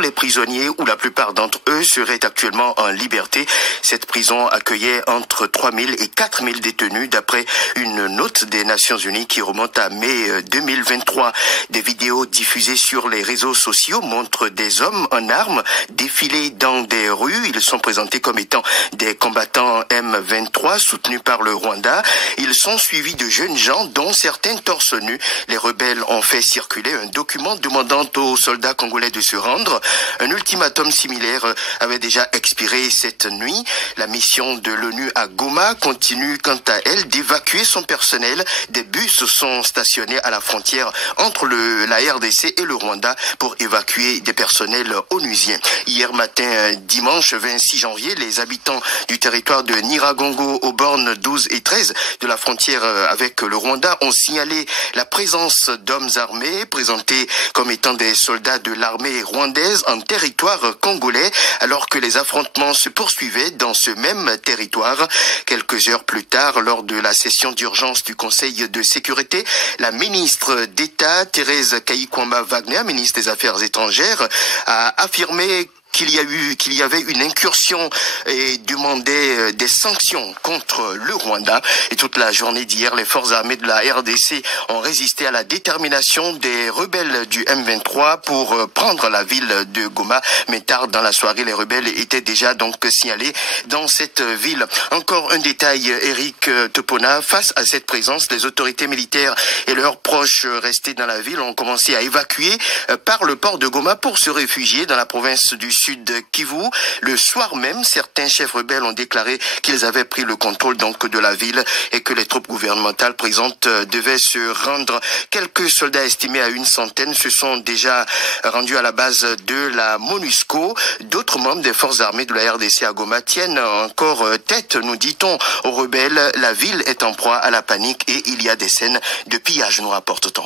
Tous les prisonniers, ou la plupart d'entre eux, seraient actuellement en liberté. Cette prison accueillait entre 3000 et 4000 détenus, d'après une note des Nations Unies qui remonte à mai 2023. Des vidéos diffusées sur les réseaux sociaux montrent des hommes en armes défiler dans des rues. Ils sont présentés comme étant des combattants M23 soutenus par le Rwanda. Ils sont suivis de jeunes gens, dont certains torse nus. Les rebelles ont fait circuler un document demandant aux soldats congolais de se rendre. Un ultimatum similaire avait déjà expiré cette nuit. La mission de l'ONU à Goma continue quant à elle d'évacuer son personnel. Des bus sont stationnés à la frontière entre la RDC et le Rwanda pour évacuer des personnels onusiens. Hier matin, dimanche 26 janvier, les habitants du territoire de Nyiragongo aux bornes 12 et 13 de la frontière avec le Rwanda ont signalé la présence d'hommes armés présentés comme étant des soldats de l'armée rwandaise en territoire congolais, alors que les affrontements se poursuivaient dans ce même territoire. Quelques heures plus tard, lors de la session d'urgence du Conseil de sécurité, la ministre d'État, Thérèse Kayikwamba-Wagner, ministre des Affaires étrangères, a affirmé qu'il y avait une incursion et demandait des sanctions contre le Rwanda. Et toute la journée d'hier, les forces armées de la RDC ont résisté à la détermination des rebelles du M23 pour prendre la ville de Goma. Mais tard dans la soirée, les rebelles étaient déjà donc signalés dans cette ville. Encore un détail, Eric Topona. Face à cette présence, les autorités militaires et leurs proches restés dans la ville ont commencé à évacuer par le port de Goma pour se réfugier dans la province du Sud Kivu. Le soir même, certains chefs rebelles ont déclaré qu'ils avaient pris le contrôle donc de la ville et que les troupes gouvernementales présentes devaient se rendre. Quelques soldats estimés à une centaine se sont déjà rendus à la base de la MONUSCO. D'autres membres des forces armées de la RDC à Goma tiennent encore tête, nous dit-on, aux rebelles. La ville est en proie à la panique et il y a des scènes de pillage, nous rapporte-t-on.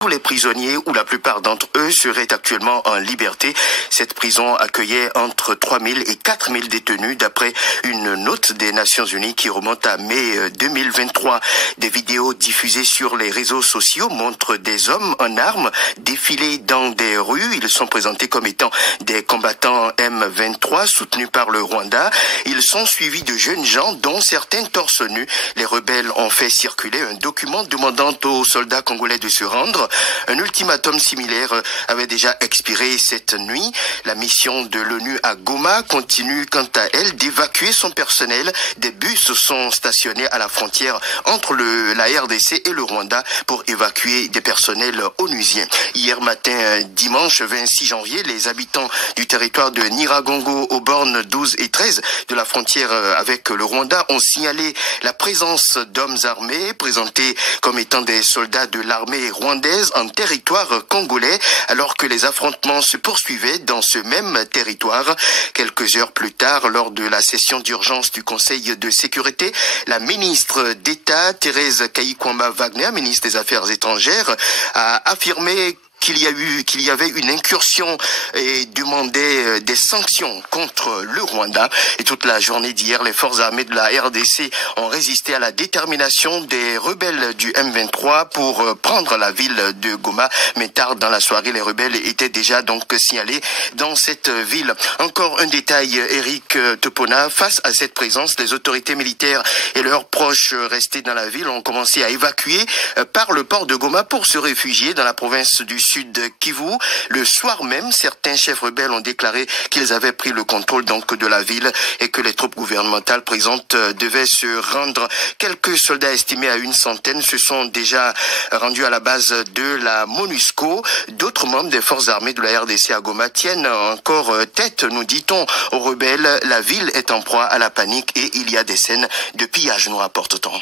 Tous les prisonniers, ou la plupart d'entre eux, seraient actuellement en liberté. Cette prison accueillait entre 3000 et 4000 détenus, d'après une note des Nations Unies qui remonte à mai 2023. Des vidéos diffusées sur les réseaux sociaux montrent des hommes en armes défiler dans des rues. Ils sont présentés comme étant des combattants M23 soutenus par le Rwanda. Ils sont suivis de jeunes gens, dont certains torse nus. Les rebelles ont fait circuler un document demandant aux soldats congolais de se rendre. Un ultimatum similaire avait déjà expiré cette nuit. La mission de l'ONU à Goma continue quant à elle d'évacuer son personnel. Des bus sont stationnés à la frontière entre la RDC et le Rwanda pour évacuer des personnels onusiens. Hier matin, dimanche 26 janvier, les habitants du territoire de Nyiragongo aux bornes 12 et 13 de la frontière avec le Rwanda ont signalé la présence d'hommes armés présentés comme étant des soldats de l'armée rwandaise en territoire congolais, alors que les affrontements se poursuivaient dans ce même territoire. Quelques heures plus tard, lors de la session d'urgence du Conseil de sécurité, la ministre d'État, Thérèse Kayikwamba-Wagner, ministre des Affaires étrangères, a affirmé qu'il y avait une incursion et demandait des sanctions contre le Rwanda. Et toute la journée d'hier, les forces armées de la RDC ont résisté à la détermination des rebelles du M23 pour prendre la ville de Goma. Mais tard dans la soirée, les rebelles étaient déjà donc signalés dans cette ville. Encore un détail, Eric Topona. Face à cette présence, les autorités militaires et leurs proches restés dans la ville ont commencé à évacuer par le port de Goma pour se réfugier dans la province du Sud Kivu. Le soir même, certains chefs rebelles ont déclaré qu'ils avaient pris le contrôle donc de la ville et que les troupes gouvernementales présentes devaient se rendre. Quelques soldats estimés à une centaine se sont déjà rendus à la base de la MONUSCO. D'autres membres des forces armées de la RDC à Goma tiennent encore tête, nous dit-on, aux rebelles. La ville est en proie à la panique et il y a des scènes de pillage, nous rapporte-t-on.